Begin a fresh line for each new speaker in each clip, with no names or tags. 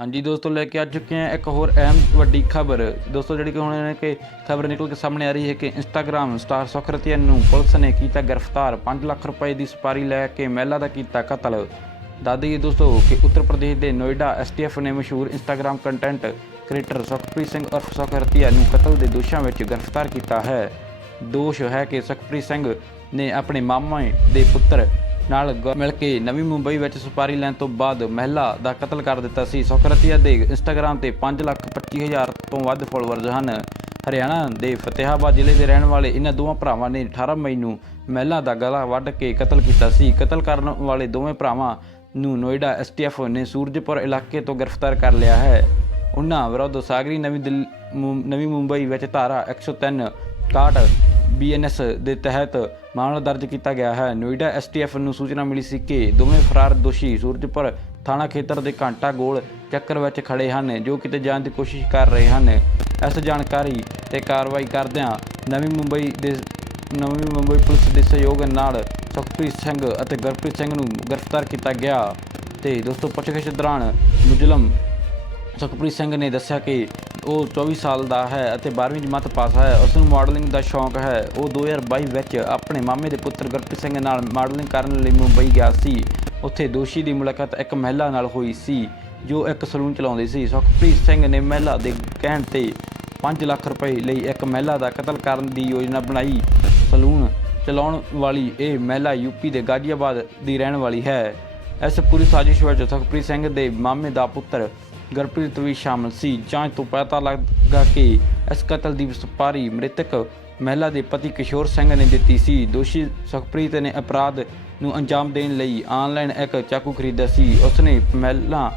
ਹਾਂਜੀ ਦੋਸਤੋ, ਲੈ ਕੇ ਆ ਚੁੱਕੇ ਹਾਂ ਇੱਕ ਹੋਰ ਅਹਿਮ ਵੱਡੀ ਖਬਰ। ਦੋਸਤੋ, ਜਿਹੜੀ ਕਿ ਹੁਣ ਇਹ ਕਿ ਖਬਰ ਨਿਕਲ ਕੇ ਸਾਹਮਣੇ ਆ ਰਹੀ ਹੈ ਕਿ ਇੰਸਟਾਗ੍ਰam ਸਟਾਰ ਸੁਖਰਤੀਆ ਨੂੰ ਪੁਲਿਸ ਨੇ ਕੀਤਾ ਗ੍ਰਿਫਤਾਰ 5 ਲੱਖ ਰੁਪਏ ਦੀ ਸਪਾਰੀ ਲੈ ਕੇ ਮਹਿਲਾ ਦਾ ਕੀਤਾ ਕਤਲ। ਦਾਦੀ ਦੋਸਤੋ ਕਿ ਉੱਤਰ ਪ੍ਰਦੇਸ਼ ਦੇ ਨੋਇਡਾ ਐਸਟੀਐਫ ਨੇ ਮਸ਼ਹੂਰ Instagram content creator Sukhpreet Singh ਉਰਫ ਸੁਖਰਤੀਆ ਨੂੰ ਕਤਲ ਦੇ ਦੋਸ਼ਾਂ ਵਿੱਚ ਗ੍ਰਿਫਤਾਰ ਕੀਤਾ ਹੈ। ਦੋਸ਼ ਹੈ ਕਿ ਸੁਖਪ੍ਰੀਤ ਸਿੰਘ ਨੇ ਆਪਣੇ ਮਾਮਾ ਦੇ ਪੁੱਤਰ ਨਾਲ ਗ- ਮਿਲ ਕੇ ਨਵੀਂ ਮੁੰਬਈ ਵਿੱਚ ਸੁਪਾਰੀ ਲੈਣ ਤੋਂ ਬਾਅਦ ਮਹਿਲਾ ਦਾ ਕਤਲ ਕਰ ਦਿੱਤਾ ਸੀ। ਸੁਖਰਤੀਆ ਦੇ ਇੰਸਟਾਗ੍ਰam ਤੇ 525000 ਤੋਂ ਵੱਧ ਫਾਲੋਅਰਸ ਹਨ। ਹਰਿਆਣਾ ਦੇ ਫਤਿਹਾਬਾਦ ਜ਼ਿਲ੍ਹੇ ਦੇ ਰਹਿਣ ਵਾਲੇ ਇਹਨਾਂ ਦੋਵਾਂ ਭਰਾਵਾਂ ਨੇ 18 ਮਈ ਨੂੰ ਮਹਿਲਾ ਦਾ ਗਲਾ ਵੱਢ ਕੇ ਕਤਲ ਕੀਤਾ ਸੀ। ਕਤਲ ਕਰਨ ਵਾਲੇ ਦੋਵੇਂ ਭਰਾਵਾਂ ਨੂੰ ਨੋਇਡਾ ਐਸਟੀਐਫ ਨੇ ਸੂਰਜਪੁਰ ਇਲਾਕੇ ਤੋਂ ਗ੍ਰਿਫਤਾਰ ਕਰ ਲਿਆ ਹੈ। ਉਹਨਾਂ ਵਿਰੁੱਧ ਸਾਗਰੀ ਨਵੀਂ ਦਿੱਲੀ ਮੁੰ- ਨਵੀਂ ਮੁੰਬਈ ਵਿੱਚ ਧਾਰਾ 103 61 ਬੀਐਨਐਸ ਦੇ ਤਹਿਤ ਮਾਮਲਾ ਦਰਜ ਕੀਤਾ ਗਿਆ ਹੈ। ਨੋਇਡਾ ਐਸਟੀਐਫ ਨੂੰ ਸੂਚਨਾ ਮਿਲੀ ਸੀ ਕਿ ਦੋਵੇਂ ਫਰਾਰ ਦੋਸ਼ੀ ਸੂਰਜਪੁਰ ਥਾਣਾ ਖੇਤਰ ਦੇ ਘੰਟਾ ਗੋਲ ਚੱਕਰ ਵਿੱਚ ਖੜੇ ਹਨ, ਜੋ ਕਿਤੇ ਜਾਣ ਦੀ ਕੋਸ਼ਿਸ਼ ਕਰ ਰਹੇ ਹਨ। ਇਸ ਜਾਣਕਾਰੀ ਤੇ ਕਾਰਵਾਈ ਕਰਦਿਆਂ ਨਵੀਂ ਮੁੰਬਈ ਦੇ ਨਵੀਂ ਮੁੰਬਈ ਪੁਲਿਸ ਦੇ ਸਹਿਯੋਗ ਨਾਲ ਸੁਖਪ੍ਰੀਤ ਸਿੰਘ ਅਤੇ ਗੁਰਪ੍ਰੀਤ ਸਿੰਘ ਨੂੰ ਗ੍ਰਿਫਤਾਰ ਕੀਤਾ ਗਿਆ। ਤੇ ਦੋਸਤੋ, ਪੁੱਛਗਿੱਛ ਦੌਰਾਨ ਮੁਜਲਮ ਸੁਖਪ੍ਰੀਤ ਸਿੰਘ ਨੇ ਦੱਸਿਆ ਕਿ ਉਹ 24 ਸਾਲ ਦਾ ਹੈ ਅਤੇ 12ਵੀਂ ਜਮਾਤ ਪਾਸ ਹੈ। ਉਸ ਨੂੰ ਮਾਡਲਿੰਗ ਦਾ ਸ਼ੌਂਕ ਹੈ। ਉਹ 2022 ਵਿੱਚ ਆਪਣੇ ਮਾਮੇ ਦੇ ਪੁੱਤਰ ਗੁਰਪ੍ਰੀਤ ਸਿੰਘ ਨਾਲ ਮਾਡਲਿੰਗ ਕਰਨ ਲਈ ਮੁੰਬਈ ਗਿਆ ਸੀ। ਉੱਥੇ ਦੋਸ਼ੀ ਦੀ ਮੁਲਾਕਾਤ ਇੱਕ ਮਹਿਲਾ ਨਾਲ ਹੋਈ ਸੀ, ਜੋ ਇੱਕ ਸਲੂਨ ਚਲਾਉਂਦੀ ਸੀ। ਸੁਖਪ੍ਰੀਤ ਸਿੰਘ ਨੇ ਮਹਿਲਾ ਦੇ ਕਹਿਣ ਤੇ 5 ਲੱਖ ਰੁਪਏ ਲਈ ਇੱਕ ਮਹਿਲਾ ਦਾ ਕਤਲ ਕਰਨ ਦੀ ਯੋਜਨਾ ਬਣਾਈ। ਸਲੂਨ ਚਲਾਉਣ ਵਾਲੀ ਇਹ ਮਹਿਲਾ ਯੂਪੀ ਦੇ ਗਾਜ਼ੀਆਬਾਦ ਦੀ ਰਹਿਣ ਵਾਲੀ ਹੈ। ਇਸ ਪੂਰੀ ਸਾਜ਼ਿਸ਼ ਵਿੱਚ ਸੁਖਪ੍ਰੀਤ ਸਿੰਘ ਦੇ ਮਾਮੇ ਦਾ ਪੁੱਤਰ ਗੁਰਪ੍ਰੀਤ ਵੀ ਸ਼ਾਮਲ ਸੀ। ਜਾਂਚ ਤੋਂ ਪਤਾ ਲੱਗਾ ਕਿ ਇਸ ਕਤਲ ਦੀ ਸਪਾਰੀ ਮ੍ਰਿਤਕ ਮਹਿਲਾ ਦੇ ਪਤੀ ਕਿਸ਼ੋਰ ਸਿੰਘ ਨੇ ਦਿੱਤੀ ਸੀ। ਦੋਸ਼ੀ ਸੁਖਪ੍ਰੀਤ ਨੇ ਅਪਰਾਧ ਨੂੰ ਅੰਜਾਮ ਦੇਣ ਲਈ ਆਨਲਾਈਨ ਇੱਕ ਚਾਕੂ ਖਰੀਦਿਆ ਸੀ। ਉਸਨੇ ਮਹਿਲਾ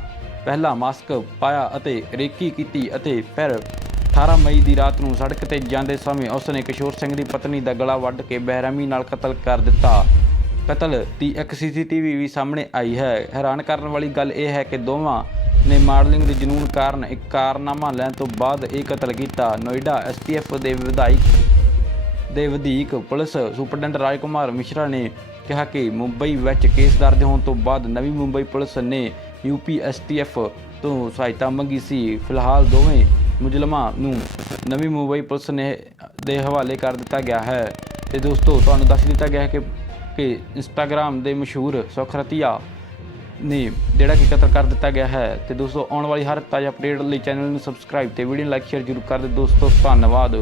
ਪਹਿਲਾ ਮਾਸਕ ਪਾਇਆ ਅਤੇ ਰੇਕੀ ਕੀਤੀ ਅਤੇ ਫਿਰ 18 ਮਈ ਦੀ ਰਾਤ ਨੂੰ ਸੜਕ ਤੇ ਜਾਂਦੇ ਸਮੇਂ ਉਸਨੇ ਕਿਸ਼ੋਰ ਸਿੰਘ ਦੀ ਪਤਨੀ ਦਾ ਗਲਾ ਵੱਢ ਕੇ ਬੇਰਹਿਮੀ ਨਾਲ ਕਤਲ ਕਰ ਦਿੱਤਾ। ਕਤਲ ਦੀ ਇੱਕ ਸੀਸੀਟੀਵੀ ਵੀ ਸਾਹਮਣੇ ਆਈ ਹੈ। ਹੈਰਾਨ ਕਰਨ ਵਾਲੀ ਗੱਲ ਇਹ ਹੈ ਕਿ ਦੋਵਾਂ ਨੇ ਮਾਡਲਿੰਗ ਦੇ ਜਨੂਨ ਕਾਰਨ ਇੱਕ ਕਾਰਨਾਮਾ ਲੈਣ ਤੋਂ ਬਾਅਦ ਇਹ ਕਤਲ ਕੀਤਾ। ਨੋਇਡਾ ਐਸਟੀਐਫ ਦੇ ਵਿਧਾਇਕ ਦੇ ਵਧੇਕ ਪੁਲਿਸ ਸੁਪਰਡੈਂਟ ਰਾਜਕੁਮਾਰ ਮਿਸ਼ਰਾ ਨੇ ਕਿਹਾ ਕਿ ਮੁੰਬਈ ਵਿੱਚ ਕੇਸ ਦਰਜ ਹੋਣ ਤੋਂ ਬਾਅਦ ਨਵੀਂ ਮੁੰਬਈ ਪੁਲਿਸ ਨੇ ਯੂਪੀ ਐਸਟੀਐਫ ਤੋਂ ਸਹਾਇਤਾ ਮੰਗੀ ਸੀ। ਫਿਲਹਾਲ ਦੋਵੇਂ ਮੁਜਲਮਾਂ ਨੂੰ ਨਵੀਂ ਮੁੰਬਈ ਪੁਲਿਸ ਨੇ ਦੇ ਹਵਾਲੇ ਕਰ ਦਿੱਤਾ ਗਿਆ ਹੈ। ਤੇ ਦੋਸਤੋ, ਤੁਹਾਨੂੰ ਦੱਸ ਦਿੱਤਾ ਗਿਆ ਹੈ ਕਿ ਕਿ ਇੰਸਟਾਗ੍ਰam ਦੇ ਮਸ਼ਹੂਰ ਸੁਖਰਤੀਆ ਨੇ ਜਿਹੜਾ ਕਿ ਕਤਲ ਕਰ ਦਿੱਤਾ ਗਿਆ ਹੈ। ਤੇ ਦੋਸਤੋ, ਆਉਣ ਵਾਲੀ ਹਰ ਤਾਜ਼ਾ ਅਪਡੇਟ ਲਈ ਚੈਨਲ ਨੂੰ ਸਬਸਕ੍ਰਾਈਬ ਤੇ ਵੀਡੀਓ ਲਾਈਕ ਸ਼ੇਅਰ ਜ਼ਰੂਰ ਕਰ ਦਿਓ। ਦੋਸਤੋ, ਧੰਨਵਾਦ।